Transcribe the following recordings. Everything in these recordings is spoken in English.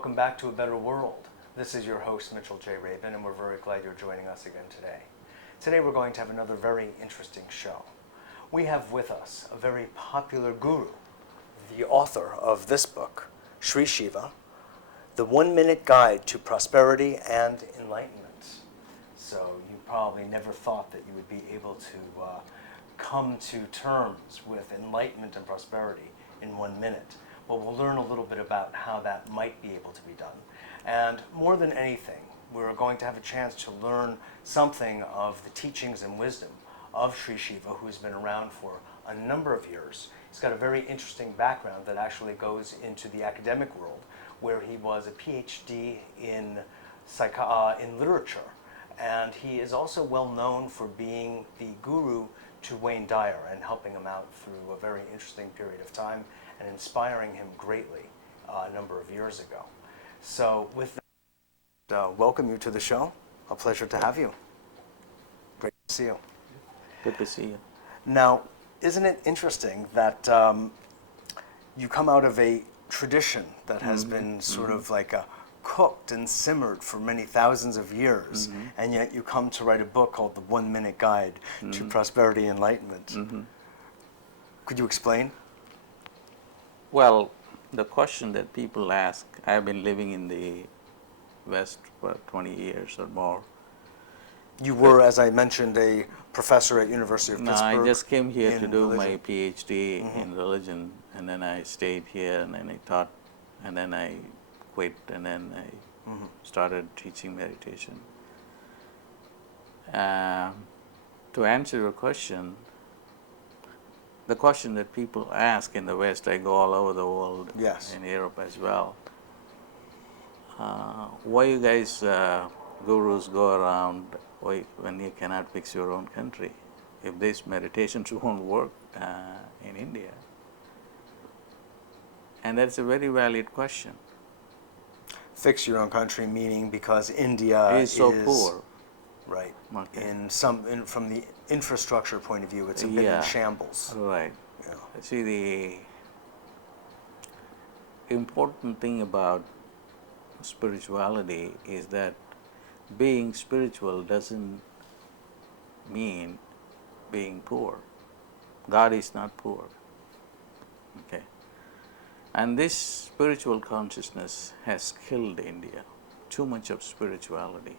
welcome back to A Better World. This is your host, Mitchell J. Rabin, and we're very glad you're joining us again today. Today we're going to have another very interesting show. We have with us a very popular guru, the author of this book, Sri Siva, The 1-Minute Guide to Prosperity and Enlightenment. So you probably never thought that you would be able to come to terms with enlightenment and prosperity in 1 minute. Well, we'll learn a little bit about how that might be able to be done. And more than anything, we're going to have a chance to learn something of the teachings and wisdom of Sri Siva, who has been around for a number of years. He's got a very interesting background that actually goes into the academic world, where he was a PhD in literature. And he is also well known for being the guru to Wayne Dyer and helping him out through a very interesting period of time and inspiring him greatly a number of years ago. So with that, welcome you to the show. A pleasure to have you. Great to see you. Good to see you. Now, isn't it interesting that you come out of a tradition that has been sort of like cooked and simmered for many thousands of years, and yet you come to write a book called The 1-Minute Guide to Prosperity and Enlightenment. Could you explain? Well, the question that people ask, I've been living in the West for 20 years or more. You were, as I mentioned, a professor at University of Pittsburgh. No, I just came here to do religion. my PhD in religion, and then I stayed here, and then I taught, and then I quit, and then I started teaching meditation. To answer your question, the question that people ask in the West, I go all over the world, Yes. in Europe as well. Why you guys, gurus, go around when you cannot fix your own country? If these meditations won't work in India? And that's a very valid question. Fix your own country, meaning because India Is so poor. Right. Okay. From the infrastructure point of view, it's a bit in shambles. Right. Yeah. See, the important thing about spirituality is that being spiritual doesn't mean being poor. God is not poor. Okay. And this spiritual consciousness has killed India. Too much of spirituality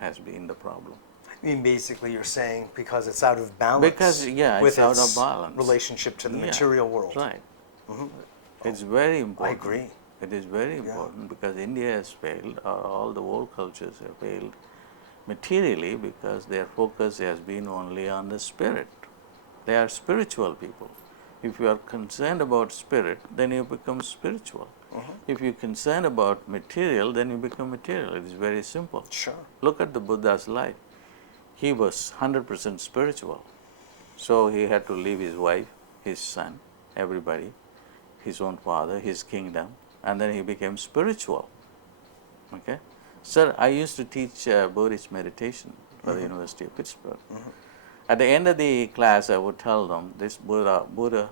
has been the problem. I mean, basically, you're saying because it's out of balance. Because with it's out of balance. Relationship to the material world. Right. It's very I important. agree. It is very important because India has failed, or all the world cultures have failed materially because their focus has been only on the spirit. They are spiritual people. If you are concerned about spirit, then you become spiritual. If you're concerned about material, then you become material. It is very simple. Sure. Look at the Buddha's life. He was 100% spiritual. So he had to leave his wife, his son, everybody, his own father, his kingdom, and then he became spiritual. Okay? Sir, I used to teach Buddhist meditation for the University of Pittsburgh. At the end of the class, I would tell them this Buddha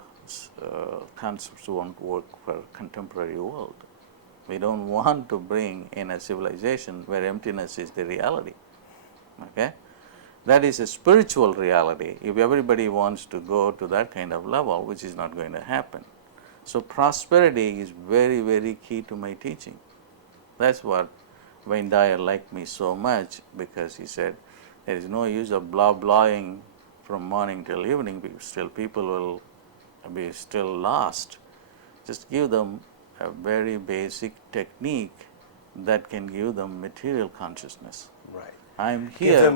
concepts won't work for contemporary world. We don't want to bring in a civilization where emptiness is the reality. Okay? That is a spiritual reality. If everybody wants to go to that kind of level, which is not going to happen. So prosperity is very, very key to my teaching. That's what Wayne Dyer liked me so much, because he said, there is no use of blahing from morning till evening, because still people will be still lost. Just give them a very basic technique that can give them material consciousness. Right. I'm here.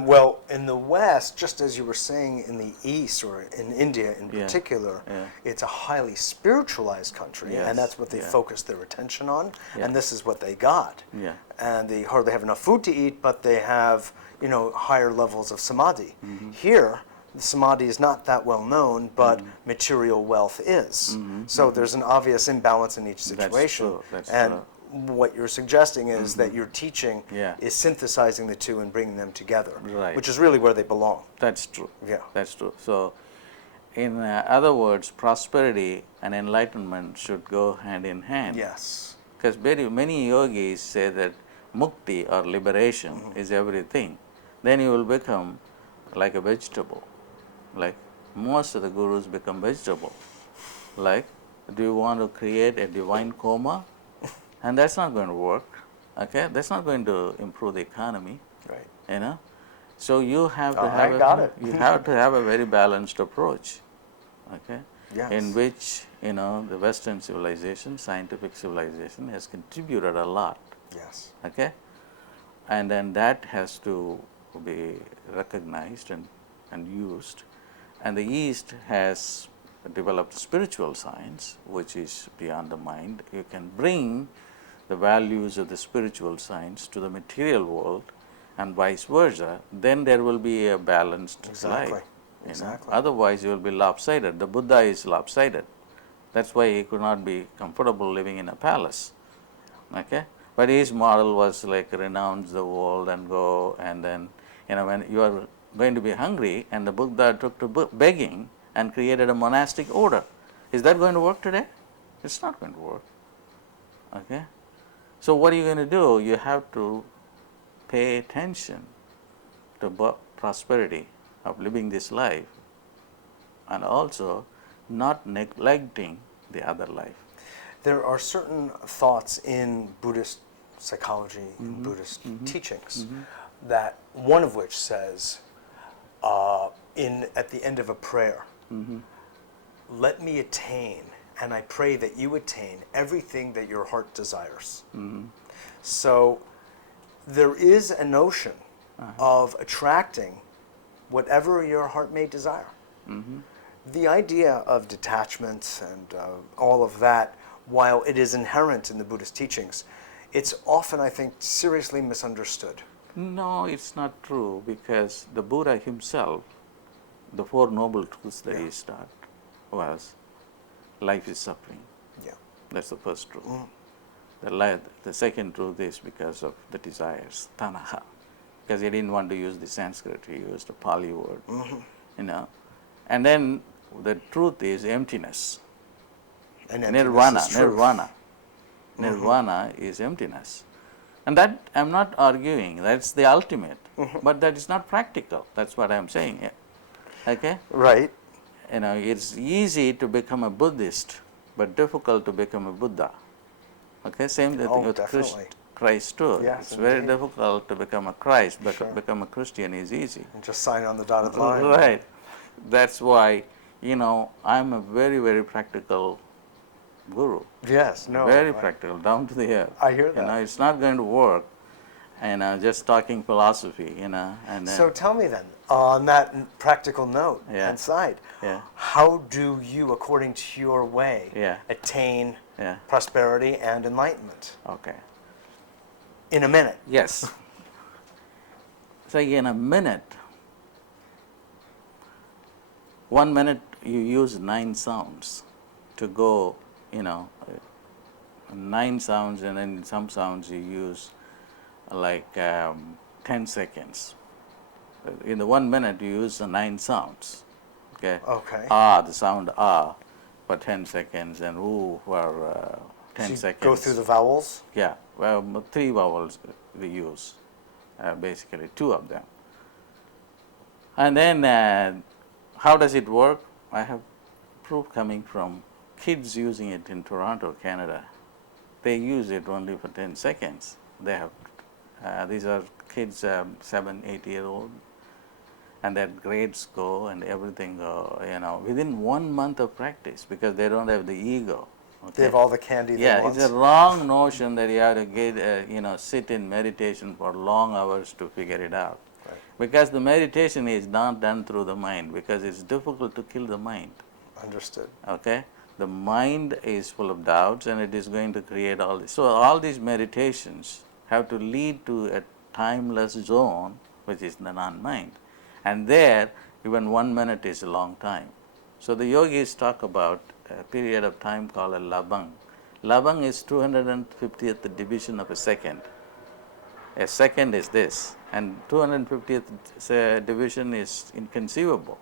In the West, just as you were saying, in the East or in India in particular, it's a highly spiritualized country, and that's what they focus their attention on, and this is what they got. Yeah. And they hardly have enough food to eat, but they have, higher levels of samadhi. Here, the samadhi is not that well known, but material wealth is. So there's an obvious imbalance in each situation. That's and true. What you're suggesting is that your teaching is synthesizing the two and bringing them together, which is really where they belong. That's true. Yeah. That's true. So, in other words, prosperity and enlightenment should go hand in hand. Yes. Because many yogis say that mukti or liberation is everything. Then you will become like a vegetable. Like most of the gurus become vegetable. Like, do you want to create a divine coma? And that's not going to work. Okay, that's not going to improve the economy. Right. You know, so you have to I have got it. you have to have a very balanced approach. Okay, Yes. in which the Western civilization, scientific civilization, has contributed a lot. Yes. Okay, and then that has to be recognized and used. And the East has developed spiritual science, which is beyond the mind. You can bring the values of the spiritual science to the material world, and vice versa. Then there will be a balanced Exactly. life. Exactly. Otherwise, you will be lopsided. The Buddha is lopsided. That's why he could not be comfortable living in a palace. Okay, but his model was like renounce the world and go, and then when you are going to be hungry, and the Buddha took to begging and created a monastic order. Is that going to work today? It's not going to work. Okay, so what are you going to do? You have to pay attention to prosperity of living this life, and also not neglecting the other life. There are certain thoughts in Buddhist psychology, in Buddhist teachings, that one of which says, at the end of a prayer, let me attain, and I pray that you attain everything that your heart desires. So there is a notion of attracting whatever your heart may desire. The idea of detachment and all of that, while it is inherent in the Buddhist teachings, it's often, I think, seriously misunderstood. No, it's not true, because the Buddha himself, the Four Noble Truths that he taught was life is suffering. Yeah. That's the first truth. The second truth is because of the desires, tanaha, because he didn't want to use the Sanskrit, he used a Pali word. And then the truth is emptiness. And Nirvana, is truth. nirvana. Nirvana is emptiness. And that I'm not arguing, that's the ultimate. But that is not practical. That's what I'm saying. Okay? Right. It's easy to become a Buddhist, but difficult to become a Buddha. Okay? Same thing with Christ too. Yes, it's very indeed. difficult to become a Christ, but Sure. become a Christian is easy. And just sign on the dotted line. Right. That's why, I'm a very, very practical guru. Yes, no. Very practical, down to the earth. I hear that. It's not going to work, just talking philosophy, and then. So tell me then, on that practical note and side, how do you, according to your way, attain prosperity and enlightenment? Okay. In a minute. Yes. So in a minute, 1 minute you use 9 sounds to go, 9 sounds, and then some sounds you use like 10 seconds. In the 1 minute you use the 9 sounds. Okay. Okay. The sound for 10 seconds, and ooh for 10 seconds. Go through the vowels? Yeah. Well, 3 vowels we use, basically 2 of them. And then how does it work? I have proof coming from kids using it in Toronto, Canada. They use it only for 10 seconds. They have these are kids 7, 8 year old, and their grades go and everything go, within 1 month of practice, because they don't have the ego. Okay? They have all the candy they want. It's a wrong notion that you have to get, sit in meditation for long hours to figure it out. Right. Because the meditation is not done through the mind, because it's difficult to kill the mind. Understood. Okay? The mind is full of doubts, and it is going to create all this. So all these meditations have to lead to a timeless zone, which is the non-mind. And there, even 1 minute is a long time. So the yogis talk about a period of time called a labang. Labang is 250th division of a second. A second is this, and 250th division is inconceivable.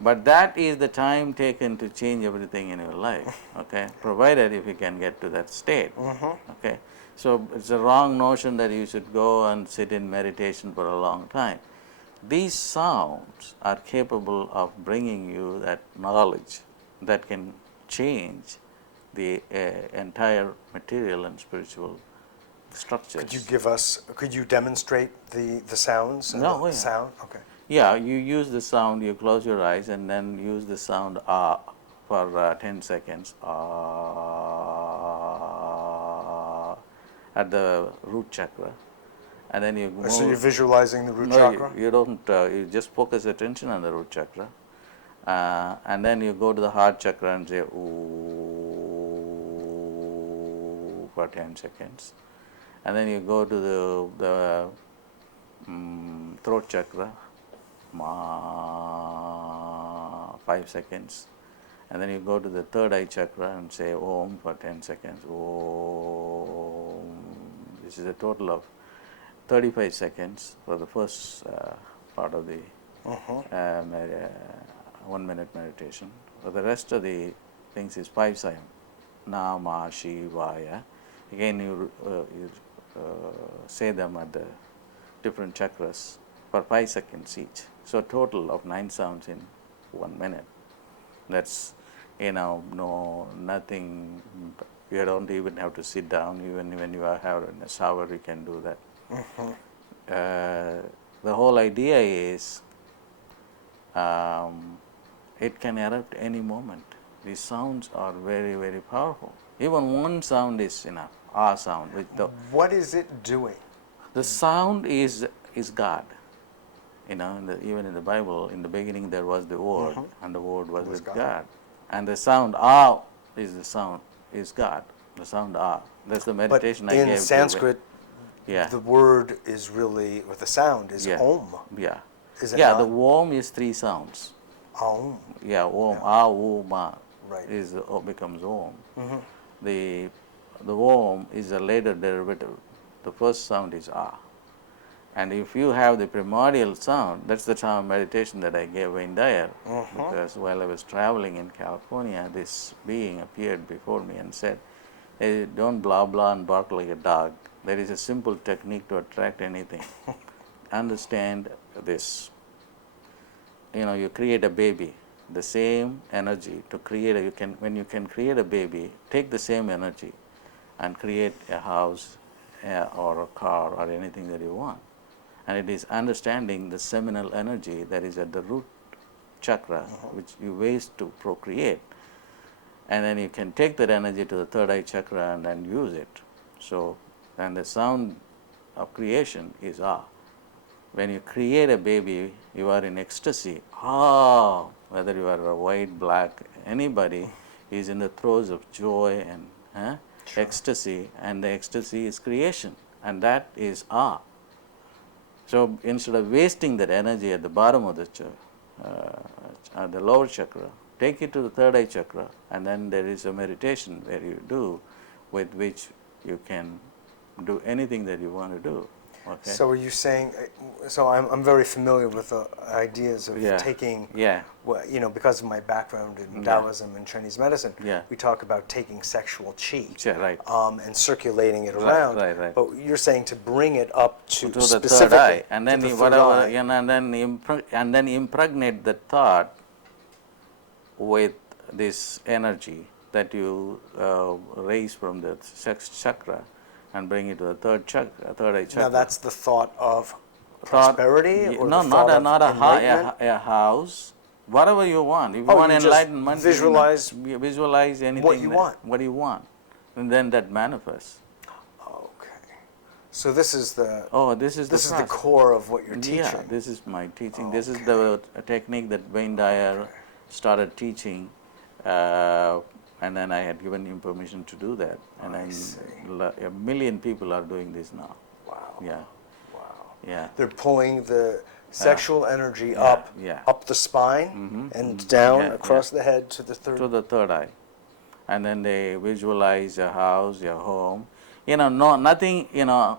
But that is the time taken to change everything in your life, okay? Provided if you can get to that state, okay? So it's a wrong notion that you should go and sit in meditation for a long time. These sounds are capable of bringing you that knowledge that can change the entire material and spiritual structures. Could you demonstrate the sounds? And No, the yeah. sound? Okay. Yeah, you use the sound, you close your eyes and then use the sound ah for 10 seconds ah, at the root chakra. And then you move. So you're visualizing the root No, chakra? you don't, you just focus attention on the root chakra. And then you go to the heart chakra and say ooh for 10 seconds. And then you go to the throat chakra, ma 5 seconds. And then you go to the third eye chakra and say Om for 10 seconds. Om. This is a total of 35 seconds for the first part of the 1 minute meditation. For the rest of the things is 5 sayam. Nama Shivaya. Again, you say them at the different chakras for 5 seconds each. So, total of 9 sounds in 1 minute. That's, no, nothing, you don't even have to sit down, even when you are having a shower, you can do that. The whole idea is it can erupt any moment. These sounds are very, very powerful. Even one sound is enough, ah sound. What is it doing? The sound is God. Even in the Bible, in the beginning there was the Word, and the Word was with God. And the sound ah is the sound, is God. The sound ah. That's the meditation but I gave. In Sanskrit, yeah. the word is really, or the sound is Om. Yeah. Is it yeah, not? the Om is 3 sounds. Om. Yeah, Om, ah, U, ma, Right. becomes Om. The Om is a later derivative. The first sound is ah. And if you have the primordial sound, that's the time of meditation that I gave Wayne Dyer, because while I was traveling in California, this being appeared before me and said, hey, don't blah blah and bark like a dog. There is a simple technique to attract anything. Understand this. You create a baby, the same energy to create when you can create a baby, take the same energy and create a house or a car or anything that you want. And it is understanding the seminal energy that is at the root chakra, which you waste to procreate. And then you can take that energy to the third eye chakra and then use it. So, and the sound of creation is ah. When you create a baby, you are in ecstasy. Ah, whether you are a white, black, anybody is in the throes of joy and ecstasy, and the ecstasy is creation, and that is ah. So instead of wasting that energy at the bottom of the lower chakra, take it to the third eye chakra, and then there is a meditation where you do, with which you can do anything that you want to do. Okay. So are you saying? So I'm very familiar with the ideas of taking. Yeah. Well, because of my background in Taoism and Chinese medicine, we talk about taking sexual qi, right. And circulating it around. Right. But you're saying to bring it up to the third eye, and then and then impregnate the thought with this energy that you raise from the sex chakra and bring it to the third eye chakra. Now that's the thought of prosperity, or no, the thought not of a house. Whatever you want. If you want enlightenment, visualize anything. What you want. What you want, and then that manifests. Okay. So this is the. This is the core of what you're teaching. Yeah, this is my teaching. This is the technique that Wayne Dyer started teaching. And then I had given him permission to do that, and then 1 million people are doing this now. Wow. Yeah. Wow. Yeah. They're pulling the sexual energy up the spine and down across the head to the third eye, and then they visualize your house, your home. Nothing.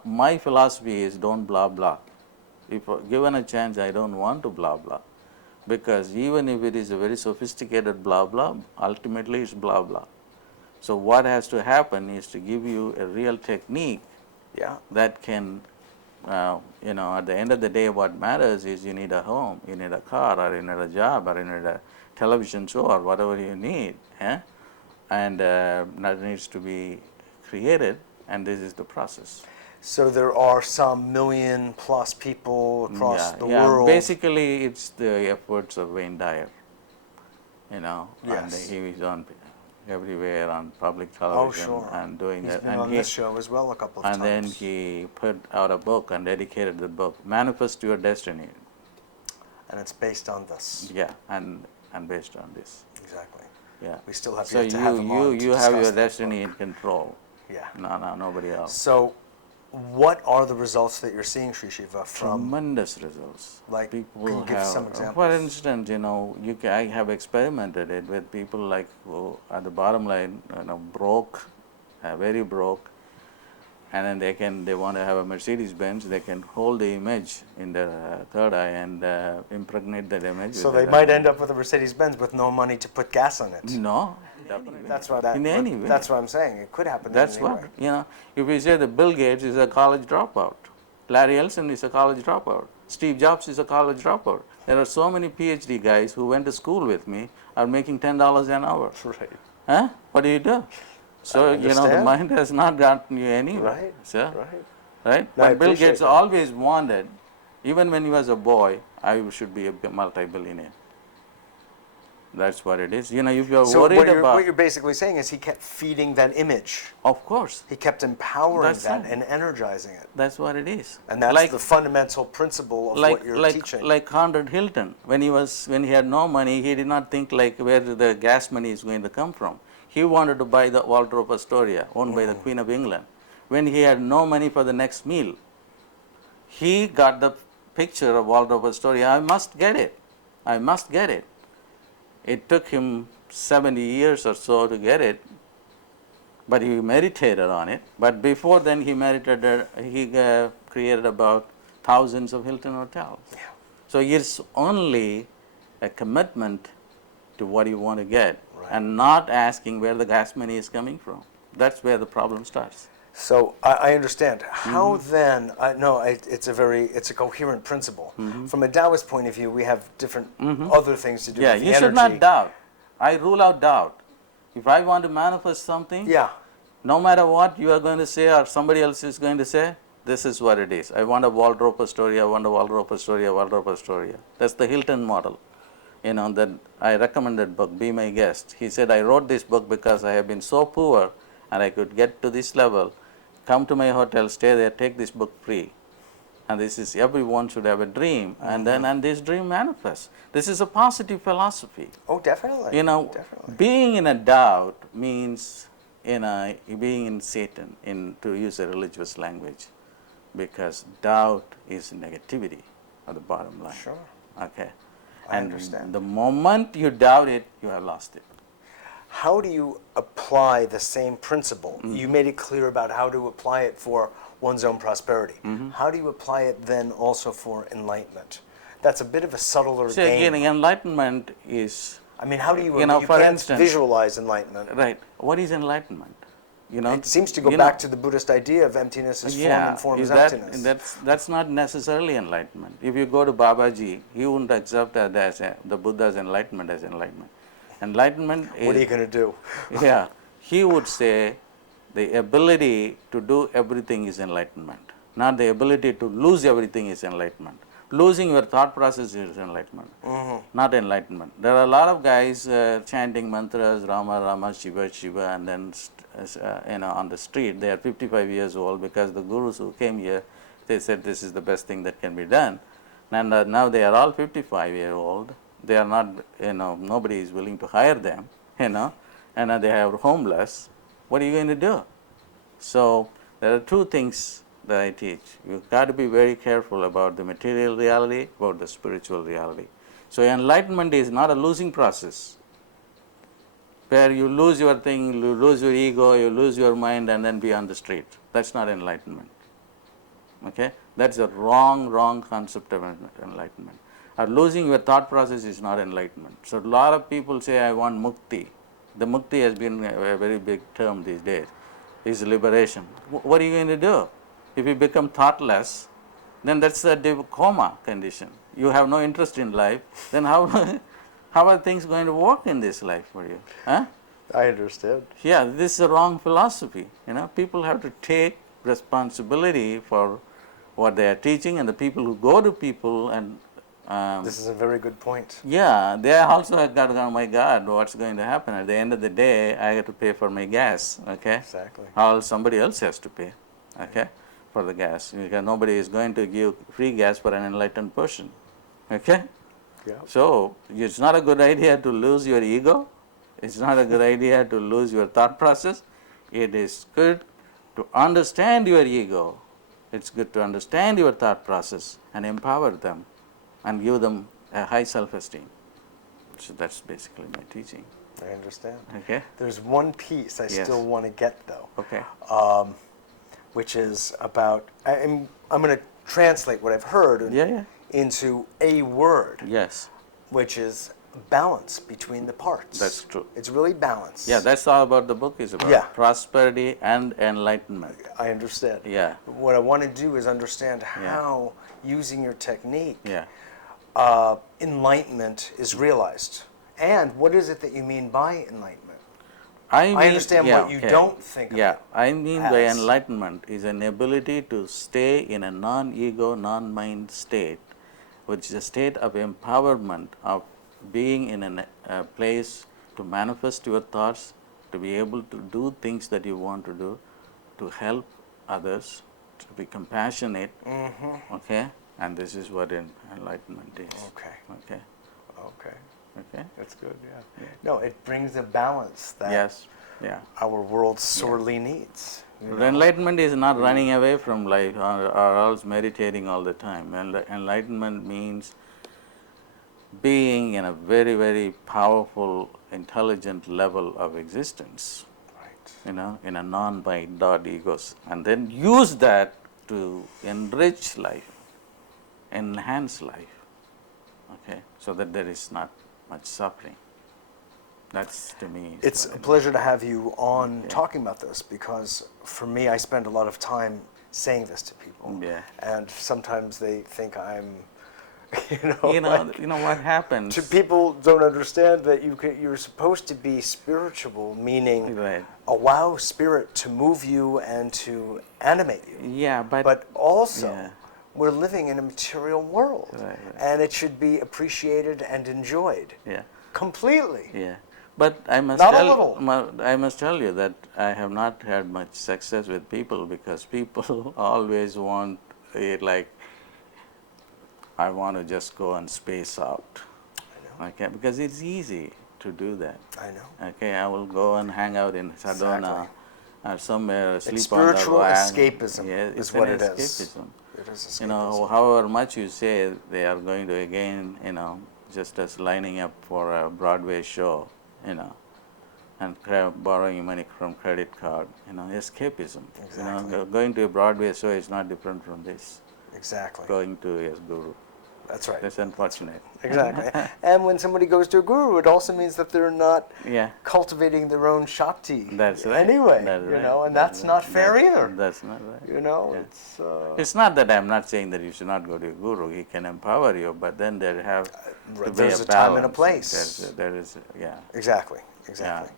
My philosophy is don't blah blah. If given a chance, I don't want to blah blah. because even if it is a very sophisticated blah blah, ultimately it's blah blah. So what has to happen is to give you a real technique Yeah. that can, at the end of the day, what matters is you need a home, you need a car, or you need a job, or you need a television show, or whatever you need, and that needs to be created, and this is the process. So there are some million plus people across the Yeah. world. Basically, it's the efforts of Wayne Dyer, and Yes. he is on everywhere on public television and doing He's that. been And on this show as well a couple of and times. then he put out a book and dedicated the book, Manifest Your Destiny. And it's based on this. Yeah, and based on this. Exactly. Yeah. We still have So yet to have him on to you have discuss your that destiny book. in control. Yeah. No, nobody else. So, what are the results that you're seeing, Sri Shiva, from? Tremendous results. Like, People can you give have, some examples? for instance, I have experimented it with people like who, at the bottom line, broke, very broke, and then they want to have a Mercedes Benz. They can hold the image in their third eye and impregnate that image. So they might end up with a Mercedes Benz with no money to put gas on it. No, definitely. That's what That's what I'm saying. It could happen. That's in any what, way. if we say that Bill Gates is a college dropout, Larry Ellison is a college dropout, Steve Jobs is a college dropout. There are so many PhD guys who went to school with me are making $10 an hour. Right. Huh? What do you do? So, the mind has not gotten you anywhere. Right. So, Right. right? No, I But Bill appreciate Gates that. always wanted, even when he was a boy, I should be a multi-billionaire. That's what it is. If you're So worried about... what you're basically saying is he kept feeding that image. Of course. He kept empowering That's that it. and energizing it. That's what it is. And that's the fundamental principle of what you're teaching. Like Conrad Hilton, when he had no money, he did not think like where the gas money is going to come from. He wanted to buy the Waldorf Astoria, owned by the Queen of England. When he had no money for the next meal, he got the picture of Waldorf Astoria. I must get it. I must get it. It took him 70 years or so to get it, but he meditated on it. But before then, he created about thousands of Hilton hotels. Yeah. So it's only a commitment to what you want to get, Right. and not asking where the gas money is coming from. That's where the problem starts. So I understand. How then? It's a coherent principle. From a Taoist point of view, we have different other things to do Yeah, with the you energy. should not doubt. I rule out doubt. If I want to manifest something, Yeah. no matter what you are going to say or somebody else is going to say, this is what it is. I want a Waldorf Astoria, I want a Waldorf Astoria, Waldorf Astoria. That's the Hilton model. That I recommend that book, Be My Guest. He said, I wrote this book because I have been so poor and I could get to this level. Come to my hotel, stay there, take this book free. And this is, everyone should have a dream, and this dream manifests. This is a positive philosophy. Oh, definitely. Definitely. Being in a doubt means being in Satan, to use a religious language, because doubt is negativity at the bottom line. Sure. Okay. I And understand. the moment you doubt it, you have lost it. How do you apply the same principle? You made it clear about how to apply it for one's own prosperity. How do you apply it then also for enlightenment? That's a bit of a subtler So game. again, enlightenment is, I mean, how do you, for can't instance, visualize enlightenment? right, what is enlightenment? It seems to go back to the Buddhist idea of emptiness is form and form is emptiness. That's not necessarily enlightenment. If you go to Babaji, he wouldn't accept that as the Buddha's enlightenment as enlightenment. Enlightenment is... What are you going to do? Yeah, he would say the ability to do everything is enlightenment, not the ability to lose everything is enlightenment. Losing your thought process is enlightenment, not enlightenment. There are a lot of guys chanting mantras, Rama, Rama, Shiva, Shiva, and then on the street they are 55 years old because the gurus who came here, they said this is the best thing that can be done. And now they are all 55-year-old. They are not, nobody is willing to hire them, and they are homeless. What are you going to do? So there are two things that I teach. You've got to be very careful about the material reality, about the spiritual reality. So enlightenment is not a losing process, where you lose your thing, you lose your ego, you lose your mind, and then be on the street. That's not enlightenment. Okay? That's a wrong concept of enlightenment. losing your thought process is not enlightenment. So a lot of people say, I want mukti. The mukti has been a very big term these days. Is liberation. What are you going to do? If you become thoughtless, then that's a coma condition. You have no interest in life. Then how how are things going to work in this life for you? Huh? I understand. Yeah, this is a wrong philosophy. People have to take responsibility for what they are teaching, and the people who go to people and This is a very good point. yeah, they also have got, oh my God, what's going to happen? At the end of the day, I have to pay for my gas, okay? Exactly. Or somebody else has to pay, okay, for the gas. Because nobody is going to give free gas for an enlightened person, okay? Yeah. So, it's not a good idea to lose your ego. It's not a good idea to lose your thought process. It is good to understand your ego. It's good to understand your thought process and empower them and give them a high self-esteem. So that's basically my teaching. I understand. Okay? There's one piece I Yes. still want to get, though, Okay. which is about, I'm going to translate what I've heard Yeah. into a word, Yes. which is balance between the parts. That's true. It's really balance. Yeah, that's all about the book is about. Yeah. Prosperity and enlightenment. I understand. Yeah. What I want to do is understand how, using your technique, Yeah. enlightenment is realized. And what is it that you mean by enlightenment? I understand what you don't think Yeah, about I mean by as. enlightenment is an ability to stay in a non-ego, non-mind state, which is a state of empowerment, of being in a place to manifest your thoughts, to be able to do things that you want to do, to help others, to be compassionate, okay? And this is what enlightenment is. Okay. Okay. Okay. Okay. That's good, yeah. No, it brings a balance that Yes. Yeah. our world sorely needs. you know? Enlightenment is not running away from life or else meditating all the time. Enlightenment means being in a very, very powerful, intelligent level of existence, Right. in a non-mind egos, and then use that to enrich life, enhance life, okay, so that there is not much suffering. That's, to me, is It's what a I pleasure to have you on Okay. talking about this, because for me, I spend a lot of time saying this to people. Yeah. And sometimes they think I'm, You know what happens. people don't understand that you're supposed to be spiritual, meaning Right. allow spirit to move you and to animate you. Yeah, But also, yeah. we're living in a material world, Right. and it should be appreciated and enjoyed Yeah. completely. Yeah, but I must Not a little. I must tell you that I have not had much success with people, because people always want it like, I want to just go and space out. I know. Okay, because it's easy to do that. I know. Okay, I will go and hang out in Sedona or somewhere, sleep spiritual on the escapism Yeah, is it's what an it is. escapism. It is escapism. You know, however much you say they are going to again, just as lining up for a Broadway show, and borrowing money from credit card, escapism. Exactly. Going to a Broadway show is not different from this. Exactly. Going to a guru. That's right. That's unfortunate. Exactly. And when somebody goes to a guru, it also means that they're not Yeah. cultivating their own Shakti. That's right. Anyway, That's right. and that's not fair either. That's not right. Yeah. It's It's not that I'm not saying that you should not go to a guru. He can empower you, but then there have to be there's a a time and a balance. place. There is, yeah. Exactly. Yeah. Exactly.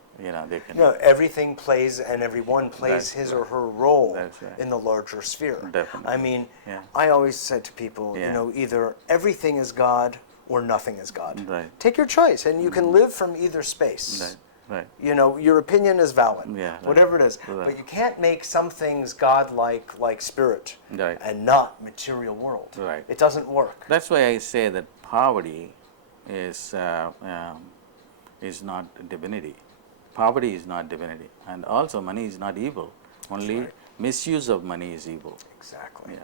They can. Everything plays and everyone plays That's his right. or her role That's right. in the larger sphere. Definitely. I mean, Yeah. I always said to people, Yeah. either everything is God or nothing is God. Right. Take your choice, and you can live from either space. Right. Your opinion is valid, Yeah, right. whatever it is. Right. But you can't make some things God-like, like spirit, Right. and not material world. Right. It doesn't work. That's why I say that poverty is not divinity. Poverty is not divinity, and also money is not evil. Only right. misuse of money is evil. Exactly. Yeah.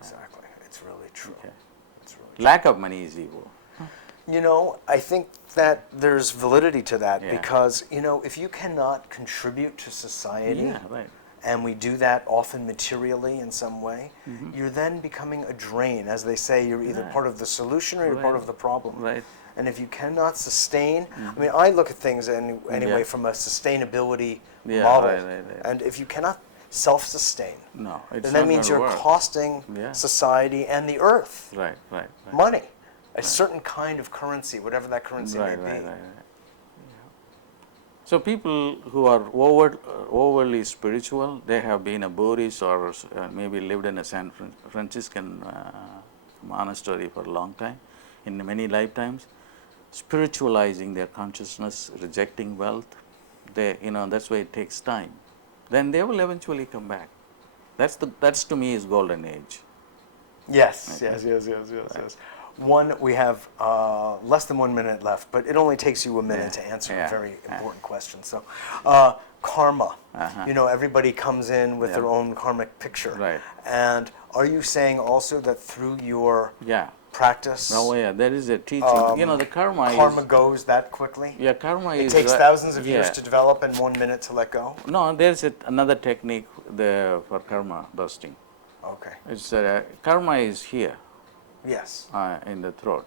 Exactly. It's really true. Okay. It's really true. Lack of money is evil. I think that there's validity to that Yeah. because, if you cannot contribute to society Yeah, right. and we do that often materially in some way, you're then becoming a drain. As they say, you're either Right. part of the solution or you're part Right. of the problem. Right. And if you cannot sustain, I mean, I look at things anyway Yeah. from a sustainability Yeah, model. right. And if you cannot self-sustain, No, it's then not that means gonna you're work. costing Yeah. society and the earth Right, right, right. money, a certain kind of currency, whatever that currency may Right, be. right, right. So people who are overly spiritual, they have been a Buddhist or maybe lived in a San Franciscan monastery for a long time, in many lifetimes, spiritualizing their consciousness, rejecting wealth. That's why it takes time. Then they will eventually come back. That's to me is golden age. Yes. We have less than 1 minute left, but it only takes you a minute to answer a very important question. So, karma. Everybody comes in with their own karmic picture. Right. And are you saying also that through your Yeah. practice, Oh yeah, there is a teaching. The karma goes that quickly? Yeah, karma It is. takes thousands of years yeah. to develop and 1 minute to let go? No, there's another technique there for karma busting. Okay. It's karma is here Yes. in the throat.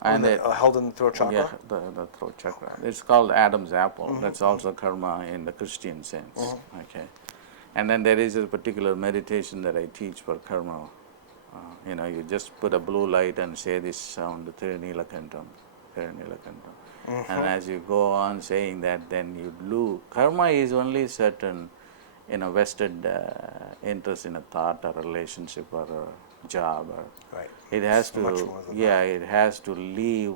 And held in the throat chakra? Yeah, the throat chakra. It's called Adam's apple. That's also karma in the Christian sense. Okay, and then there is a particular meditation that I teach for karma. You just put a blue light and say this sound, Tirunelakantam, Tirunelakantam. And as you go on saying that, then you lose. Karma is only certain, vested interest in a thought or relationship or a job. Right. It has So much to, more than it has to leave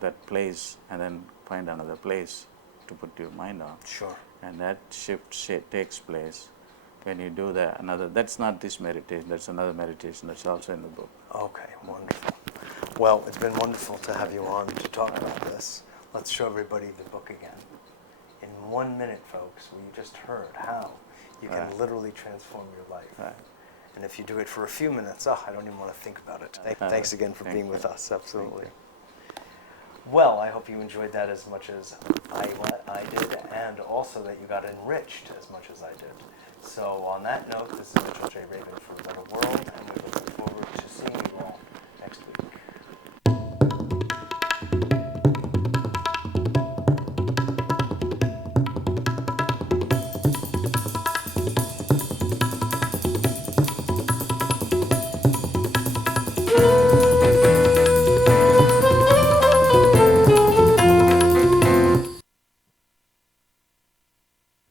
that place and then find another place to put your mind on. Sure. And that shift takes place when you do that's not this meditation, that's another meditation that's also in the book. Okay, wonderful. Well, it's been wonderful to have you on to talk about this. Let's show everybody the book again. In 1 minute, folks, we just heard how you can literally transform your life. Right. And if you do it for a few minutes, I don't even want to think about it. Thanks again for being with us, absolutely. Well, I hope you enjoyed that as much as I did, and also that you got enriched as much as I did. So on that note, this is Mitchell J. Rabin from Better World, and